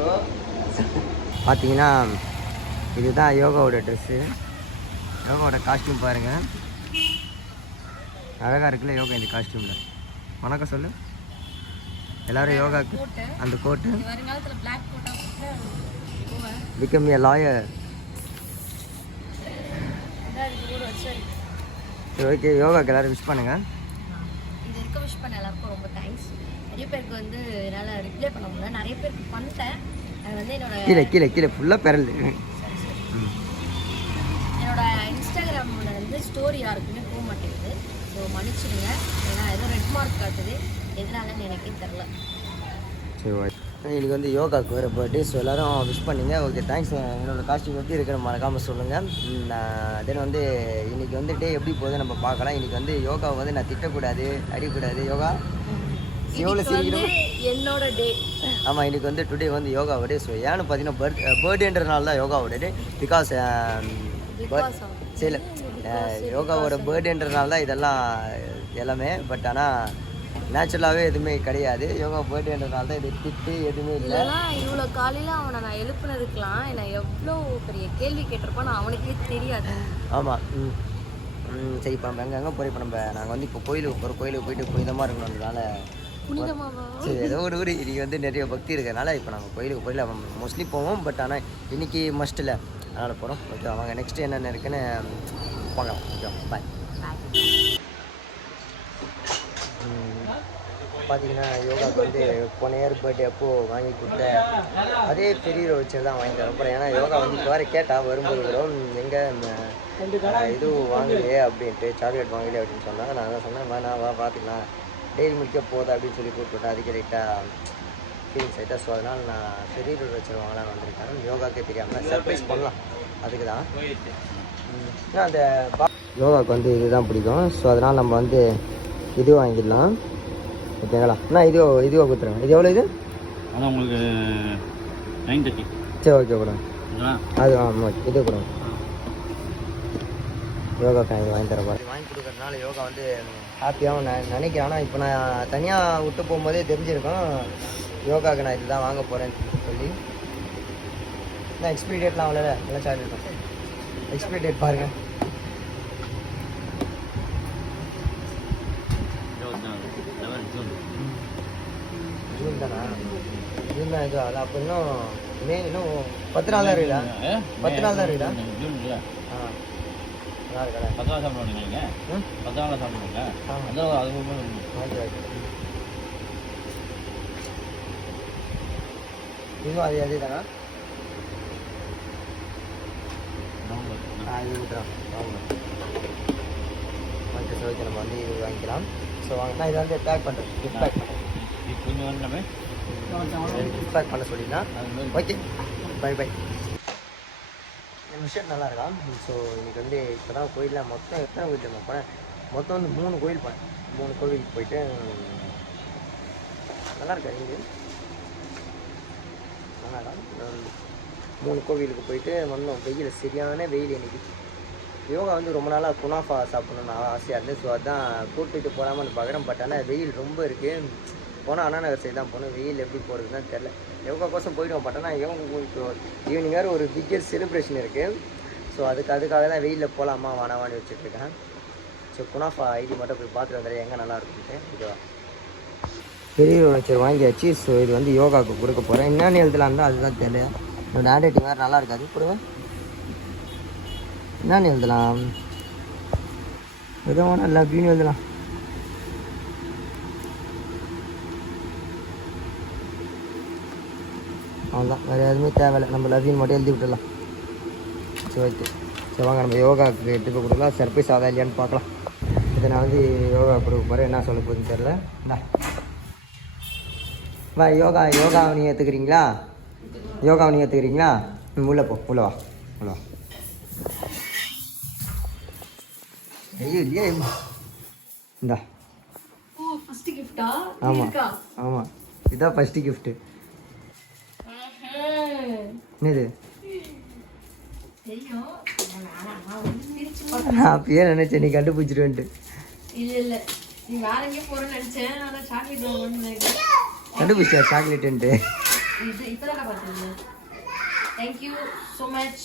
So பார்த்தீங்கன்னா இதுதான் யோகாவோட dress. யோகாவோட costume பாருங்கள், அழகாக இருக்குல்ல யோகா இந்த காஸ்டியூமில். வணக்கம் சொல்லு எல்லோரும் யோகாவுக்கு. அந்த கோட்டு பிகம் ஏ லாயர். சரி ஓகே, யோகாவுக்கு எல்லோரும் விஷ் பண்ணுங்கள். இது இருக்க விஷ் பண்ண எல்லாருக்கும் ரொம்ப தேங்க்ஸ். நிறைய பேருக்கு வந்து என்னால் ரிப்ளை பண்ண முடியல, நிறைய பேருக்கு பண்ணிட்டேன். அது வந்து என்னோட கீழே ஃபுல்லாக பெறல். என்னோட இன்ஸ்டாகிராமில் வந்து ஸ்டோரி யாருக்குமே போக மாட்டேங்குது. ஸோ மன்னிச்சிடுங்க, ஏன்னா ஏதோ ரெட் மார்க் காட்டுது, எதனாலன்னு எனக்கே தெரில. சரி ஓகே, இன்னைக்கு வந்து யோகாவுக்கு வர பர்த்டே. ஸோ எல்லோரும் விஷ் பண்ணிங்க. Okay thanks. என்னோடய காஸ்டியூம் எப்படி இருக்குன்னு மறக்காமல் சொல்லுங்கள். தென் வந்து இன்றைக்கி வந்து டே எப்படி போகுது நம்ம பார்க்கலாம். இன்றைக்கி வந்து யோகாவை வந்து நான் திட்டக்கூடாது, அடிக்கக்கூடாது. யோகா எவ்வளோ சீக்கிரம் என்னோட டே. ஆமாம், இன்றைக்கி வந்து டுடே வந்து யோகாவோட டே. ஸோ ஏன்னு பார்த்தீங்கன்னா பர்த்டேன்றனால தான் யோகாவோட டே. பிகாஸ் சரி யோகாவோட பர்த்டேன்றனால தான் இதெல்லாம் எல்லாமே. பட் ஆனால் நேச்சுரலாகவே எதுவுமே கிடையாது. யோகா பர்த்டேன்றனால தான் இது திட்டு எதுவுமே இல்லை. இவ்வளோ காலையில் அவனை நான் எழுப்புனதுக்கலாம் என்னை எவ்வளோ பெரிய கேள்வி கேட்டிருப்பான் அவனுக்கே தெரியாது. ஆமாம். சரி இப்போ நம்ம எங்கே போகிறோம்? இப்போ நாங்கள் வந்து இப்போ கோயிலுக்கு போயிட்டு புனிதமாக இருக்கணுன்றதுனால சரி ஏதோ ஒரு இன்றைக்கி வந்து நிறைய பக்தி இருக்கிறதுனால இப்போ நாங்கள் கோயிலுக்கு போயில மோஸ்ட்லி போவோம். பட் ஆனால் இன்றைக்கி மஸ்ட் இல்லை, அதனால் போகிறோம். ஓகே அவங்க நெக்ஸ்ட்டு என்னென்ன இருக்குன்னு பார்க்கலாம். Okay bye. பார்த்தீங்கன்னா யோகாவுக்கு வந்து போன இயர் பர்த்டே அப்போது வாங்கி கொடுத்தேன். அதே பெரிய வச்சு தான் வாங்கி தரேன் போகிறேன். ஏன்னா யோகா வந்து இப்போ வேறு கேட்டால் வரும்போது வரும் எங்கே இது வாங்கலையே அப்படின்ட்டு, சாக்லேட் வாங்கலையே அப்படின்னு சொன்னாங்க. நான் தான் சொன்னேன் வேணாம் வா பார்த்துக்கலாம், டெய்லி முடிக்க போதா அப்படின்னு சொல்லி கூப்பிட்டுட்டேன். அதுக்கு ரைட்டாக ஃபீலிங்ஸ் ஆகிட்டா. ஸோ அதனால் நான் பெரிய வச்சு வாங்கலான்னு வந்திருக்கேன். யோகாவுக்கே தெரியாமல் சர்ப்ரைஸ் பண்ணலாம், அதுக்கு தான். அந்த யோகாவுக்கு வந்து இதுதான் பிடிக்கும். ஸோ அதனால் நம்ம வந்து இது வாங்கிடலாம். ஓகேங்களா? அண்ணா இதுவாக கொடுத்துருங்க. இது எவ்வளோ இது? அதான் உங்களுக்கு 930. சரி ஓகே கொடுங்க. அது ஆமாம் இது கொடுங்க. யோகாவுக்கு இது வாங்கி தர போகிறேன். வாங்கி கொடுக்குறதுனால யோகா வந்து ஹாப்பியாகவும் நான் நினைக்கிறேன். ஆனால் இப்போ நான் தனியாக விட்டு போகும்போதே தெரிஞ்சிருக்கோம் யோகாவுக்கு நான் இதுதான் வாங்க போகிறேன்னு சொல்லி. நான் எக்ஸ்பிரி டேட்லாம் அவ்வளோ நல்லா சார்ஜ் எக்ஸ்பிரி டேட் பாருங்கள். ஜூன் தானா? ஜூன் தான் இது. அது அப்போ இன்னும் 10 நாள் தான் இருக்குதா? 10 நாள் தான் இருக்குதா? ஆ நல்லா இருக்கா? 10 நாள் சாப்பிடுவாங்க நீங்கள்? 10 நாள் சாப்பிடுவாங்க. அதான் அது ஓகே. இதுவும் அதே தானா? இது விட்டுறோம். ஓகே சார் ஓகே, நம்ம வந்து இது வாங்கிக்கலாம். ஸோ வாங்கினா இதை வந்து பேக் பண்ணுறேன், கிஃப்ட் பேக் பண்ணுறேன். கிஃப்ட் பேக் பண்ண சொல்லிடலாம். Okay bye bye. இந்த விஷயம் நல்லா இருக்கான். ஸோ இன்றைக்கி வந்து இப்போ தான் கோயிலில் மொத்தம் எத்தனை கோயில் நம்ம போனேன்? மொத்தம் வந்து 3 கோயில் போனேன். 3 கோவிலுக்கு போயிட்டு நல்லா இருக்கா இங்கே நல்லா இருக்கா? 3 கோவிலுக்கு போயிட்டு வந்தோம். வெயில் சரியான வெயில் இன்றைக்கி. யோகா வந்து ரொம்ப நாளாக குனாஃபா சாப்பிட்ணுன்னு ஆசையாக இருந்தது. ஸோ அதுதான் கூப்பிட்டு போகாமன்னு பார்க்குறேன். பட் ஆனால் வெயில் ரொம்ப இருக்குது. போனால் அண்ணா நகர் சைடு தான் போகணும். வெயில் எப்படி போகிறதுன்னு தெரில. யோகா கோசம் போயிடுவோம். பட் ஆனால் யோகா ஈவினிங் வேறு ஒரு பிக்கெஸ்ட் செலிப்ரேஷன் இருக்குது. ஸோ அதுக்காக தான் வெயிலில் போகலாமா வானாவான்னு வச்சுட்ருக்கேன். ஸோ குனாஃபா ஐடி மட்டும் போய் பார்த்துட்டு வந்துடுறேன் எங்கே நல்லா இருக்குன்ட்டு. இதுவா பெரிய வச்சர் வாங்கியாச்சு. ஸோ இது வந்து யோகாவுக்கு கொடுக்க போகிறேன். என்னென்னு எழுதலாம்னா அதுதான் தெரியல. என்னோடய ஹேண்ட் ரைட்டிங் வேறு நல்லா இருக்காது. கொடுங்க என்னென்னு எழுதலாம்? எதோ ஒன்றும் இல்லை அப்படின்னு எழுதலாம். அவ்வளோதான், வேறு எதுவுமே தேவையில்லை. நம்ம லவ்வின்னு மட்டும் எழுதி விட்டுடலாம். சரி ஓகே. சரி வாங்க நம்ம யோகாவுக்கு எடுத்து போய் கொடுக்கலாம். சர்ப்ரைஸ் ஆதா இல்லையான்னு பார்க்கலாம். இதை நான் வந்து யோகா கொடுக்க போகிறேன். என்ன சொல்ல போகுதுன்னு தெரில. வா யோகாவை நீங்கள் ஏற்றுக்கிறீங்களா? யோகாவை நீங்கள் ஏற்றுக்கிறீங்களா? உள்ளே போ, உள்ளே வா. இல்லையே இந்தா. ஆமாம் ஆமாம், இதுதான் ஃபஸ்ட்டு கிஃப்ட்டு. என்னது? நான் அப்பயே நினைச்சேன் நீ கண்டுபிடிச்சிருவேன்ட்டு. கண்டுபிடிச்சா சாக்லேட்டுன்ட்டு. இது இப்பதான் பார்த்தீங்க. Thank you so much.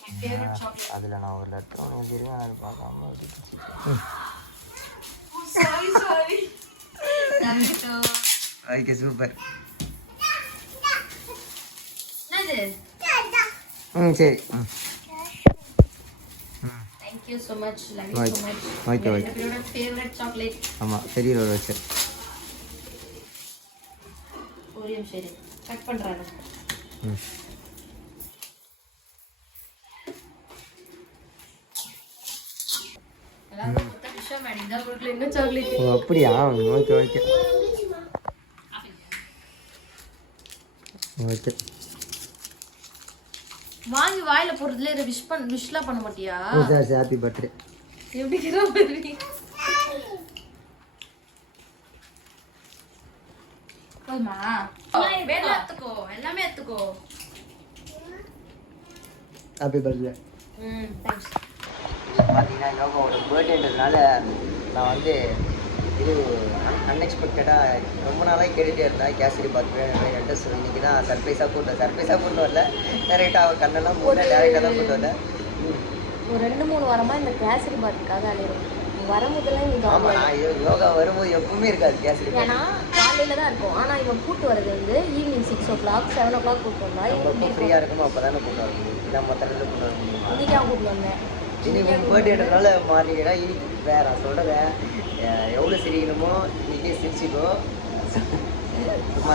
My favourite chocolate. அதில் நான் ஒரு லெட்டர் ஒன்று தெரியும், அதை பார்க்காம சாரி. Okay super. என்னது? சரி. Thank you so much. Love you so much. Okay என்னோட ஃபேவரட் சாக்லேட். ஆமாம் பெரிய ரோல் வச்சு ஒரே சரி கட் பண்ணுறாங்க. அப்படியா? Okay okay okay. வாங்கி வாயில போடுறதுல இதை விஷலாம் பண்ண மாட்டியா? Happy birthday. எப்படி கிராமி போமா வேணா எடுத்துக்கோ, எல்லாமே எடுத்துக்கோ. Happy birthday. தேங்க்ஸ். பார்த்தீங்கன்னா யோகாவோட பர்த்டேன்றதுனால நான் வந்து இது அன்எக்ஸ்பெக்டடாக ரொம்ப நாளாக கேட்டுகிட்டே இருந்தேன். கேசரி பார்த்து அட்ரஸ் இன்றைக்கி தான் சர்ப்ரைஸாக கூட்டு வரல, டேரெக்டாக அவள் கண்ணெல்லாம் போட்டு டேரெக்டாக தான் கூட்டு வரல. ஒரு 2-3 வாரமாக இந்த கேசரி பாத்துக்காக அலையிறோம். வரும்போதெல்லாம் இங்கே ஆமாம், நான் யோகா வரும்போது எப்பவுமே இருக்காது கேசரி. ஏன்னா காலையில் தான் இருக்கும். ஆனால் இவன் கூட்டு வரது வந்து ஈவினிங் 6 o'clock 7 o'clock கூட்டு வந்தா எப்போ ஃப்ரீயாக இருக்கணும் அப்போ தானே கூட்டு வரணும். இதான் மொத்த நேரத்தில் கூட்டு வரணும். இன்னைக்கு அவன் கூட்டு வந்தேன். இன்னைக்கு பர்த்டேன்றதுனால மாறினா இன்னைக்கு வேற நான் சொல்கிறேன். எவ்வளோ சிரிக்கணுமோ இன்னைக்கே சிரிச்சிக்கோ. சும்மா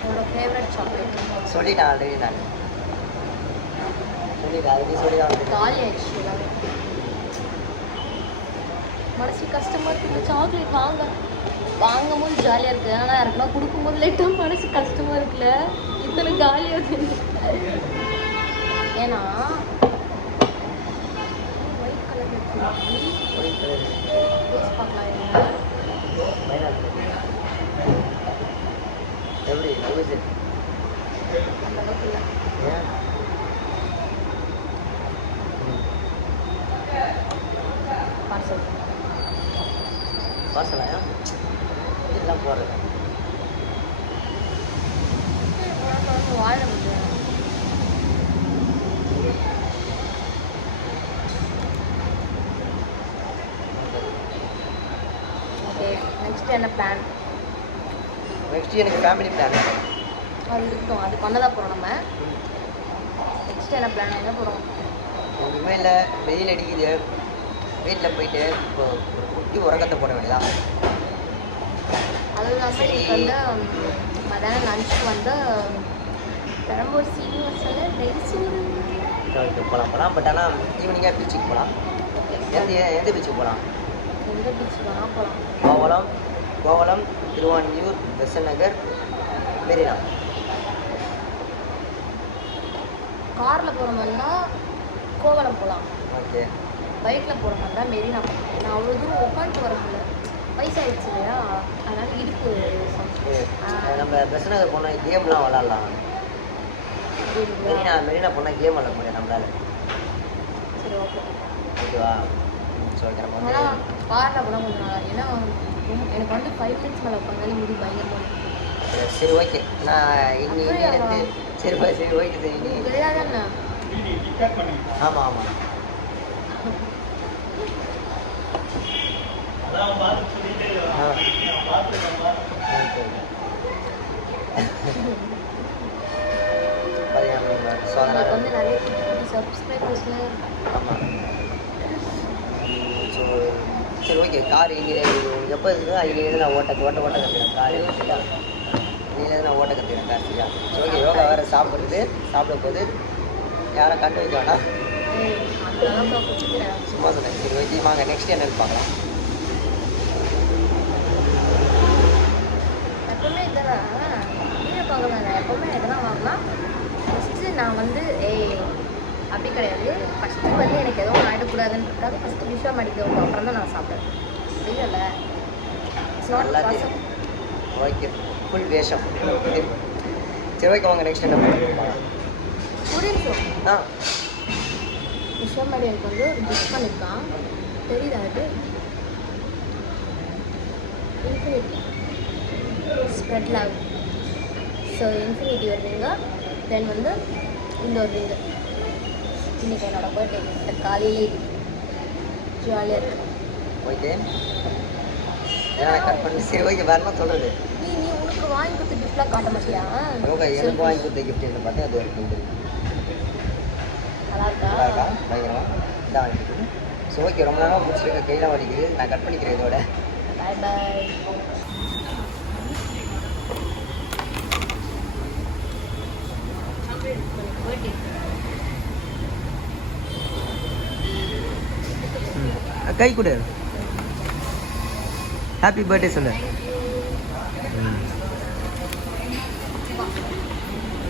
என்னோட ஃபேவரட் சாக்லேட் சொல்லிட்டேன் ஆல்ரெடி. நான் சொல்லிட்டேன் ஆல்ரெடி சொல்லிதான் காலி ஆயிடுச்சு. மனசு கஷ்டமாக இருக்குது. இந்த சாக்லேட் வாங்கும் போது ஜாலியாக இருக்குது. ஆனால் யாருக்குன்னா கொடுக்கும்போது லைட்டாக மனசு கஷ்டமாக இருக்குல்ல. இத்தனை காலியாக இருக்குது. ஏன்னா ஒயிட் கலர் பார்க்கலாம். எப்படி அந்த அளவுக்கு இல்லை. பார்சல் பார்சலாயா இதெல்லாம் போடுறது வாழ முடியும். ஓகே நெக்ஸ்ட் என்ன பிளான்? நெக்ஸ்ட் எனக்கு ஃபேமிலி பிளான் அது இருக்கட்டும், அது பண்ணதான் போகிறோம். நம்ம நெக்ஸ்ட் என்ன பிளான்? எங்கே போகிறோம்? ஒன்றுமே இல்லை, வெயில் அடிக்குது. வீட்டில் போயிட்டு இப்போ ஒரு குட்டி உறக்கத்தை போட வேண்டியதான். அதுதான் சரி. இப்போ வந்து மதியானம் லஞ்சுக்கு வந்து பெரம்பூர் சீனிவாசல் நெய்ச்சூர் போகலாம். பட் ஆனால் ஈவினிங்காக பீச்சுக்கு போகலாம். எந்த பீச்சுக்கு போகலாம்? எந்த பீச்சுக்கு வேணால் போகலாம். கோவளம், திருவான்மியூர், பெசன்ட் நகர், மெரினா. காரில் போகிற மாதிரினா கோவளம் போகலாம். ஓகே. பைக்கில் போகிற மாதிரி தான் மெரினா போகலாம். ஏன்னா அவ்வளோ தூரம் உட்காந்துட்டு வர முடியல, வயசாகிடுச்சு இல்லையா, அதனால் இடுப்பு. நம்ம பெசன்ட் நகர் போனால் கேம்லாம் விளாட்லாம். மெரினா போனால் கேம் விளாட முடியாது நம்மளால. சரி ஓகே ஓகேவா? சொல்கிறேன். ஆனால் காரில் போனால் கொஞ்சம் நல்லா. ஏன்னா எனக்கு வந்து 5 minutes மேலே உட்காந்தாலே முடி பயங்கரமாக. சரி ஓகே. நான் இன்னைக்கு சரிப்பா சரி ஓகே. சரி இன்னைக்கு தெரியாதாண்ணா? ஆமாம் ஆமாம். சோதனை வந்து நிறைய சப்ஸ்கிரைபர்ஸ்ல. ஆமாம். ஸோ சரி ஓகே. கார் இங்கே எப்போ இருக்குதோ அதுலேருந்து நான் ஓட்ட கற்றுக்கிறேன். கார் இதுலேருந்து நான் ஓட்ட கற்றுக்கிறேன் கார். சரியா? So okay. யோகா வேறு சாப்பிட போது யாரும் கண்டு வைக்க வேண்டாம். சும்மா சொன்னேன். சரி ஓகே வாங்க நெக்ஸ்ட் என்னன்னு பார்க்கலாம். எப்பவுமே இதெல்லாம் வீடியோ பார்க்கலாம். எப்பவுமே எதெல்லாம் வாங்கலாம் ஃபஸ்ட்டு நான் வந்து அப்படி கிடையாது. ஃபஸ்ட்டு வந்து எனக்கு எதுவும் ஆகிடக்கூடாதுன்றதுக்காக ஃபஸ்ட்டு விஷயம் அடிக்கவும் அப்புறம் தான் நான் சாப்பிட்றேன். புரியல? It's not possible. Okay full வேஷம். சரி ஓகே வாங்க நெக்ஸ்ட் என்ன பார்க்கலாம். புரியுது. ஆ விஷயம் மாதிரி எனக்கு வந்து ஒரு கிஃப்ட் பண்ணியிருக்கான். தெரியுதா? அது infinity spread love. So infinity ஒரு ரிங்கு, தென் வந்து இந்த ஒரு ரிங்கு. இன்றைக்கி என்னோடய பர்த்டே கிஃப்ட் காலையிலே ஜாலியாக இருக்குது. போயிட்டு ஏன்னா கட் பண்ணி சரி ஓகே வரலாம் சொல்கிறது. நீ உனக்கு வாங்கி கொடுத்த கிஃப்ட்லாம் காட்ட மாட்டியா? ஓகே எனக்கு வாங்கி கொடுத்த கிஃப்ட் என்ன பார்த்தா அது ஒரு கிஃப்ட் நல்லா இருக்கா? நல்லா இருக்கா? பயங்கரமா இதான் வாங்கி கொடுக்குது. ஸோ ஓகே ரொம்ப நேரமாக பிடிச்சிருக்க கையெல்லாம் வலிக்குது. நான் கட் பண்ணிக்கிறேன் இதோட. பாய் பாய். கை கொடு. ஹாப்பி பர்த்டே சொல்லு.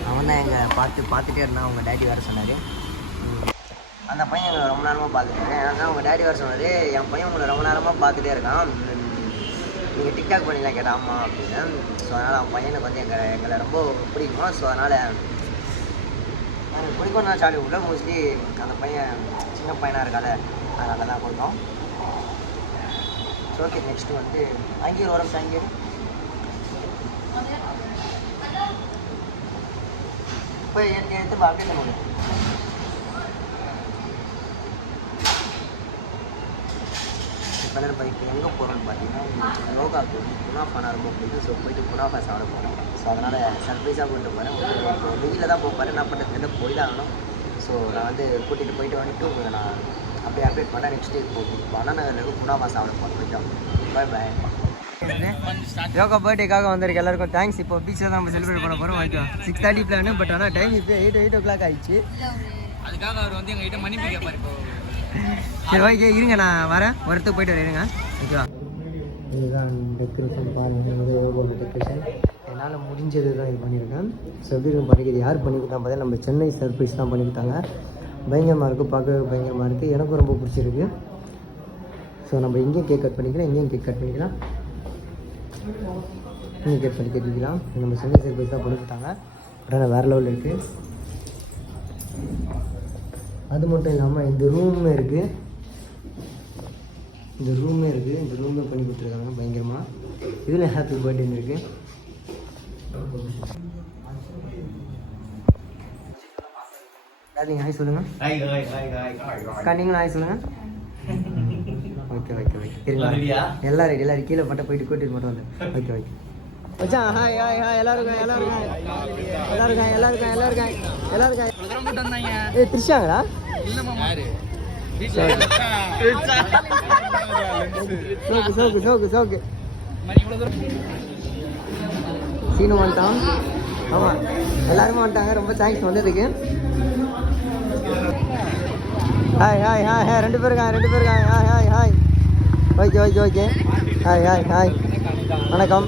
அவன் தான் எங்கள் பார்த்துட்டே இருந்தான். அவங்க டேடி வர சொன்னார். அந்த பையன் எங்களை ரொம்ப நேரமாக பார்த்துட்டேன். ஏன்னா அவங்க டேடி வர சொன்னார், என் பையன் உங்களை ரொம்ப நேரமாக பார்த்துட்டே இருக்கான், நீங்கள் டிக்டாக் பண்ணிலாம் கேட்டால் ஆமாம் அப்படின்னு. ஸோ அதனால் அவன் பையனுக்கு வந்து எங்களை ரொம்ப பிடிக்கும். ஸோ அதனால் எனக்கு பிடிக்கும்னா சாலி உள்ள மோஸ்ட்லி அந்த பையன் சின்ன பையனாக இருக்கால, அதனால தான் கொடுத்தோம். ஸோ ஓகே நெக்ஸ்ட்டு வந்து அங்கேயே ஒரு வருஷம் அங்கேயே இப்போ எடுத்து அப்படியே சொல்லுங்க. இப்போ இப்போ எங்கே போகிறோன்னு பார்த்தீங்கன்னா யோகாவுக்கு குனாஃபானா ரொம்ப பிடிக்கும். ஸோ போயிட்டு குனாஃபா சாப்பிட போகிறோம். ஸோ அதனால் சர்ப்ரைஸாக கொண்டு போகிறேன். இப்போ வெயிலில் தான் போகிறேன். என்ன பண்ணுறதுல போய் தான் ஆகணும். ஸோ நான் வந்து கூட்டிகிட்டு போயிட்டு வந்துட்டு உங்களுக்கு நான் அப்படியே அப்டேட் பண்ணேன். நெக்ஸ்ட்டு இப்போ அண்ணாநகரில் குனாஃபா சாப்பிட போகிறோம். போயிட்டோம். பாய் பாய். யோகா பர்த்டேக்காக வந்திருக்கு எல்லாருக்கும் தேங்க்ஸ். இப்போ பீச்சில் தான் நம்ம செலிப்ரேட் பண்ண போகிறோம். Okay 6:30 plan. பட் ஆனால் டைம் இப்போ 8 o'clock ஆயிடுச்சு. அதுக்காக அவர் வந்து எங்ககிட்ட மன்னிப்பு கேட்பார். இப்போ சரி ஓகே இருங்க, நான் வரேன். ஒரு இடத்துக்கு போயிட்டு வரேங்க. ஓகேவா? இதுதான் டெக்கரேஷன் பாருங்கள். யோகா டெக்கரேஷன் என்னால் முடிஞ்சது தான் இது பண்ணியிருக்கேன். ஸோ எப்படி இருக்கும் பண்ணிக்கிறது யார் பண்ணி கொடுத்தா பார்த்தா நம்ம சென்னை சர்ப்ரைஸ் தான் பண்ணி கொடுத்தாங்க. பயங்கரமாக இருக்குது, பார்க்கவே பயங்கரமாக இருக்குது. எனக்கும் ரொம்ப பிடிச்சிருக்கு. ஸோ நம்ம இங்கேயும் கேக் கட் பண்ணிக்கலாம், இங்கேயும் கேக் கட் பண்ணிக்கலாம், இங்கேயும் கேக் பண்ணி கட்டிக்கலாம். நம்ம சென்னை சர்ப்ரைஸ் தான் பண்ணி கொடுத்தாங்க. ஆனால் வேறு லெவலில் இருக்குது. அது மட்டும் இல்லாமல் இந்த ரூமே இருக்குது. இந்த ரூமே பண்ணி கொடுத்துருக்காங்க பயங்கரமாக. இதில் ஹாப்பி பர்த்டேன்னு இருக்குது. நீங்கள் ஹாய் சொல்லுங்கள். அக்கா நீங்களும் ஹாய் சொல்லுங்கள். ஓகே எல்லாம் ரெடி. கீழே மட்டும் போயிட்டு கூட்டிட்டு மட்டும் வந்து. ஓகே மச்சான் ஹாய் எல்லாருக்கும் ஏ த்ரிஷாங்களா? சோக்கு சீனு வந்துட்டான். ஆமாம் எல்லாருமே வந்துட்டாங்க. ரொம்ப தேங்க்ஸ் வந்ததுக்கு. ஹாய் 2 பேர் இருக்காங்க. ஹாய் ஓகே ஹாய் வணக்கம்.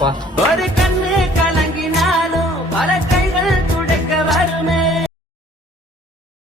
வா